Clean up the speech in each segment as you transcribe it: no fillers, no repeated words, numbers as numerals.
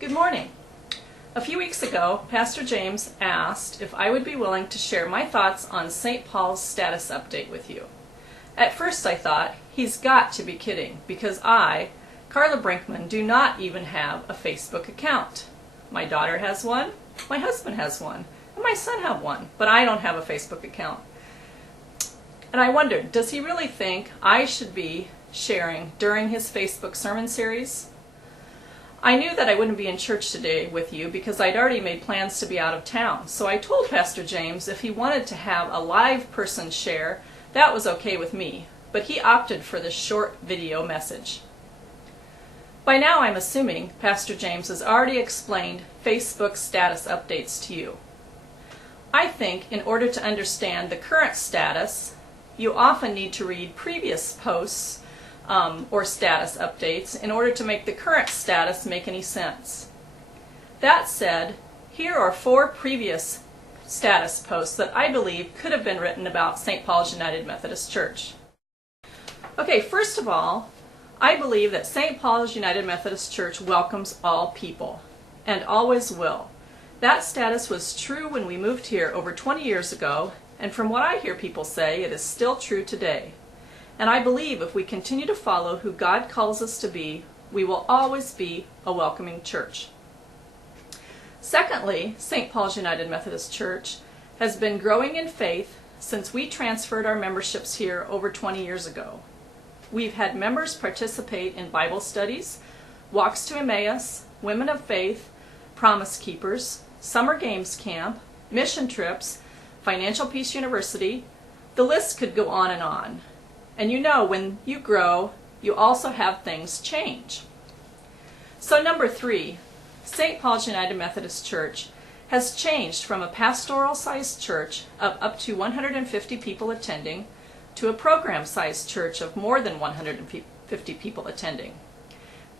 Good morning. A few weeks ago, Pastor James asked if I would be willing to share my thoughts on St. Paul's status update with you. At first I thought, he's got to be kidding, because I, Carla Brinkman, do not even have a Facebook account. My daughter has one, my husband has one, and my son have one, but I don't have a Facebook account. And I wondered, does he really think I should be sharing during his Facebook sermon series? I knew that I wouldn't be in church today with you because I'd already made plans to be out of town. So I told Pastor James if he wanted to have a live person share, that was okay with me. But he opted for this short video message. By now I'm assuming Pastor James has already explained Facebook status updates to you. I think in order to understand the current status, you often need to read previous posts or status updates in order to make the current status make any sense. That said, here are 4 previous status posts that I believe could have been written about St. Paul's United Methodist Church. Okay, first of all, I believe that St. Paul's United Methodist Church welcomes all people, and always will. That status was true when we moved here over 20 years ago, and from what I hear people say, it is still true today. And I believe if we continue to follow who God calls us to be, we will always be a welcoming church. Secondly, St. Paul's United Methodist Church has been growing in faith since we transferred our memberships here over 20 years ago. We've had members participate in Bible studies, walks to Emmaus, Women of Faith, Promise Keepers, Summer Games Camp, mission trips, Financial Peace University. The list could go on. And you know, when you grow, you also have things change. So number 3, St. Paul's United Methodist Church has changed from a pastoral-sized church of up to 150 people attending to a program-sized church of more than 150 people attending.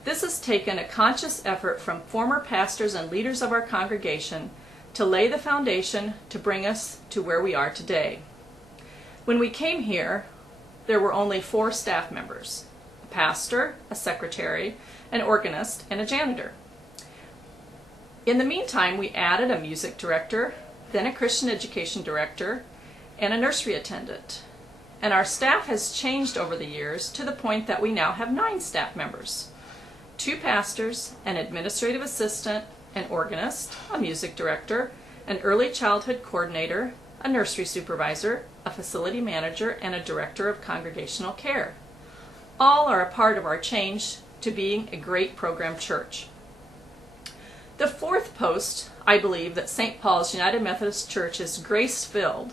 This has taken a conscious effort from former pastors and leaders of our congregation to lay the foundation to bring us to where we are today. When we came here, there were only 4 staff members: a pastor, a secretary, an organist, and a janitor. In the meantime, we added a music director, then a Christian education director, and a nursery attendant. And our staff has changed over the years to the point that we now have 9 staff members: 2 pastors, an administrative assistant, an organist, a music director, an early childhood coordinator, a nursery supervisor, a facility manager, and a director of congregational care. All are a part of our change to being a great program church. The 4th post, I believe that St. Paul's United Methodist Church is grace-filled.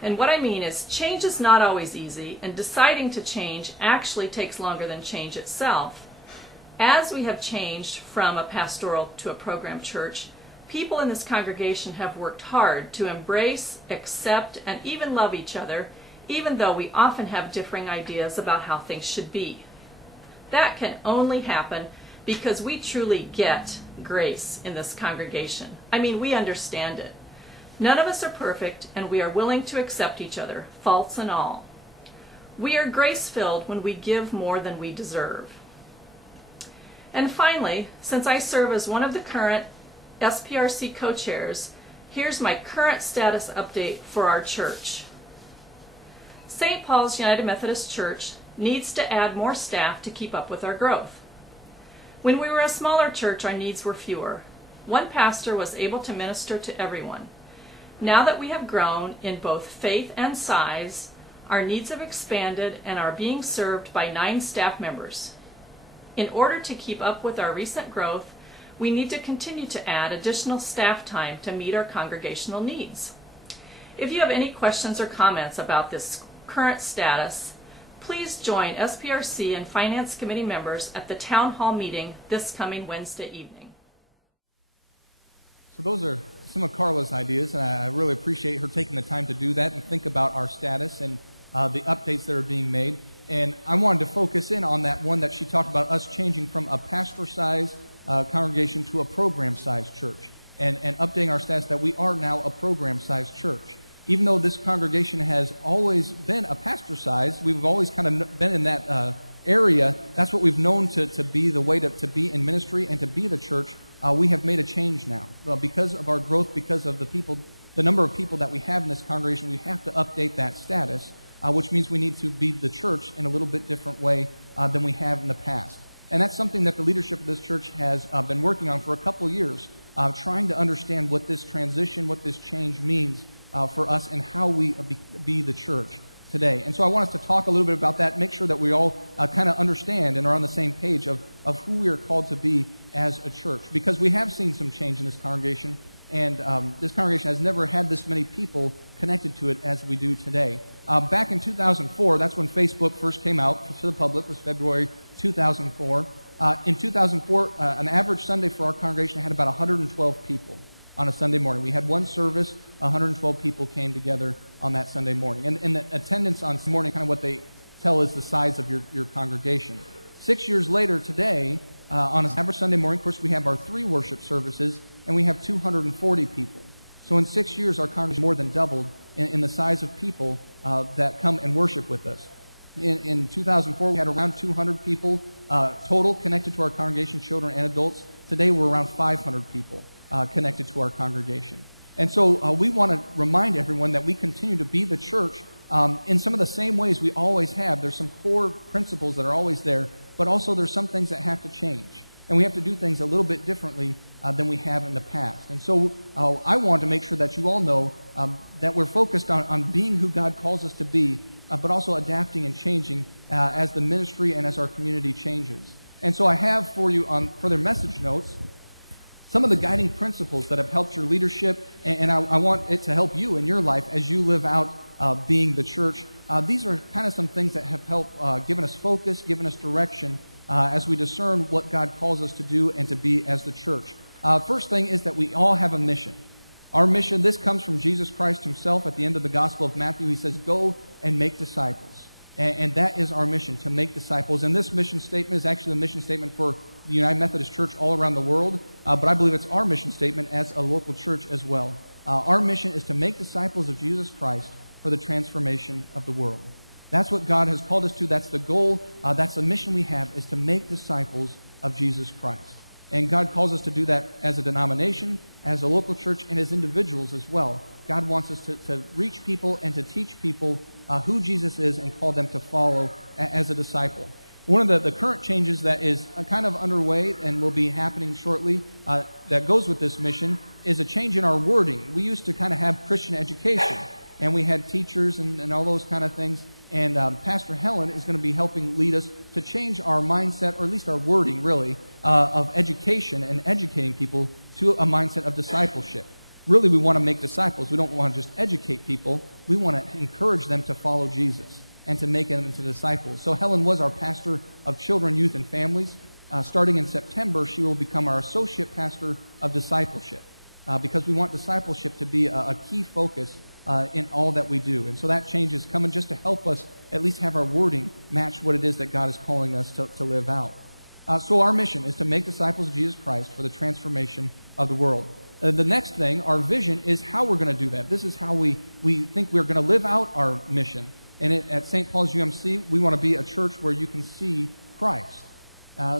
And what I mean is, change is not always easy, and deciding to change actually takes longer than change itself. As we have changed from a pastoral to a program church, people in this congregation have worked hard to embrace, accept, and even love each other, even though we often have differing ideas about how things should be. That can only happen because we truly get grace in this congregation. I mean, we understand it. None of us are perfect, and we are willing to accept each other, faults and all. We are grace-filled when we give more than we deserve. And finally, since I serve as one of the current SPRC co-chairs, here's my current status update for our church. St. Paul's United Methodist Church needs to add more staff to keep up with our growth. When we were a smaller church, our needs were fewer. One pastor was able to minister to everyone. Now that we have grown in both faith and size, our needs have expanded and are being served by 9 staff members. In order to keep up with our recent growth, we need to continue to add additional staff time to meet our congregational needs. If you have any questions or comments about this current status, please join SPRC and Finance Committee members at the Town Hall meeting this coming Wednesday evening. So those are some of Carla's ideas, and I really appreciate her taking the time to do that and think about our status and the updates that are being made. And I wanted to focus in on that one that she talked about, us changing from a pastor-sized congregation to a program-sized church, and updating our status that we are now a program-sized church. Even though this congregation has always been a pastor-sized, we've always kind of been in that area. That's what we've known to be the way to be in ministry and to be the church. we have made a change now. Because of our growth, because of the number of people that we have in this congregation, we have to update that status, which means we need to be the church in a little bit different way than we have in the past. And that's something that the leadership of this church has been working on for a couple years, trying to understand what this transition, what this change means for us and how we be the church today. And so I want us to talk a little bit about that, make sure that we all kind of understand and are on the same page of who we are called to be as a church. Because we have seen some change in this congregation, and this congregation has never had this many people connected to it as we do today. Back in 2004, that's when Facebook first came out to the public, was February 2004. In 2004, an average Sunday for our congregation had about 112 people on a Sunday morning. We had one service, 112 people came together on that Sunday morning. And the attendance on Sunday morning, kind of what they tell is the size of your congregation. 6 years later today, on an average Sunday morning, of course, we have our 3 worship services, and we have 240 people. So in 6 years, our congregation more than doubled in the size of people that come and worship with us. In 2004, we had around 200 people total connected to our congregation, children and adults. Today, we're around 500 people connected to our congregation. And so we want to remind everyone that we continue to be the church in some of the same ways we always have. There's some core principles that are always there, but also there's some things that have to change. And we have to do things a little bit differently than we have in the past. And so I want to make sure that you all know that we're focused on being who God calls us to be, but also adapting and changing as the ministry and as our community changes. And so I have for you for their message notes some of the guiding principles that have helped your leadership, and I want it to help you in your life as you live out being the church. These are kind of some things that have helped given us focus, given us direction as we discern what God calls us to do and to be as the church. First thing is that we all have a mission. Our mission, this comes from Jesus Christ himself at the end of the Gospel of Matthew. He says, go and make disciples. And that is our mission, to make disciples. And this mission statement is actually the mission statement for the United Methodist Church all around the world. But I believe it's our mission statement as a local church as well. Our mission is to make disciples of Jesus Christ for the transformation of the world. That's what God has called us to. That's the goal. That's the mission we have, is to make disciples of Jesus Christ. And God calls us to do that as a denomination, as a local church, and as individuals as well. God wants us to reach people and to teach people who Jesus is and call them to follow as a disciple. One of the current changes that is kind of underway and will be happening shortly that goes with this mission is a change in our wording. We used to kind of have Christian education, and we had teachers and all those kind of things. And Pastor Helen is going to be helping lead us to change our mindset, or at least our wording, really, of education and educating people to a mindset of discipleship. Really, we want to make disciples. We don't want to just educate people. We want to encourage them to follow Jesus and to make them into disciples. So Helen was our pastor of children, youth, and families. Starting in September, she will become our associate pastor of discipleship because we want discipleship to be a key focus in all that we do. And so that change is coming just to help us at least have our wording match what it is that God is calling us to live out. So our mission is to make disciples of Jesus Christ for the transformation of the world. The next thing, our vision, is how we're going to do that. This is how we think we're going to live out our mission. And at St. Paul's UMC, we want to be a church where you can see Christ.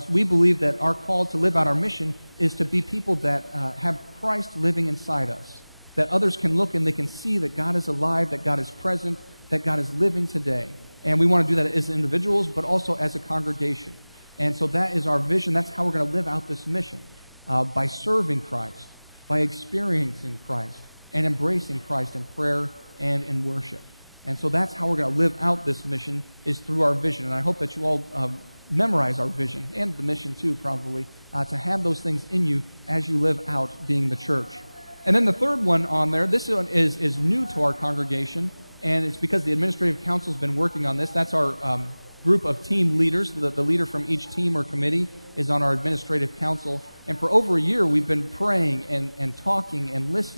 We believe that our call to live out our mission is to be people that have Christ living inside us, that others can look and they can see that God is alive, that God is present, that God is living today. And we want to do that as individuals, but also as a congregation. And so that is our vision. That's how we're going to live out this mission, by serving Christ, by experiencing Christ, and embracing Christ in prayer and in worship. And so that's how we're going to live out this mission, is through our vision. And I hope that you all memorize our vision, and the mission too, probably, to have those things in you as you live out being the church. And then the third one on there, this one is new to our congregation, and it's because the administrative council has been working on this. That's our group of team leaders. The leader from each team or committee is on our administrative council. And for over a year, we've been praying and talking and listening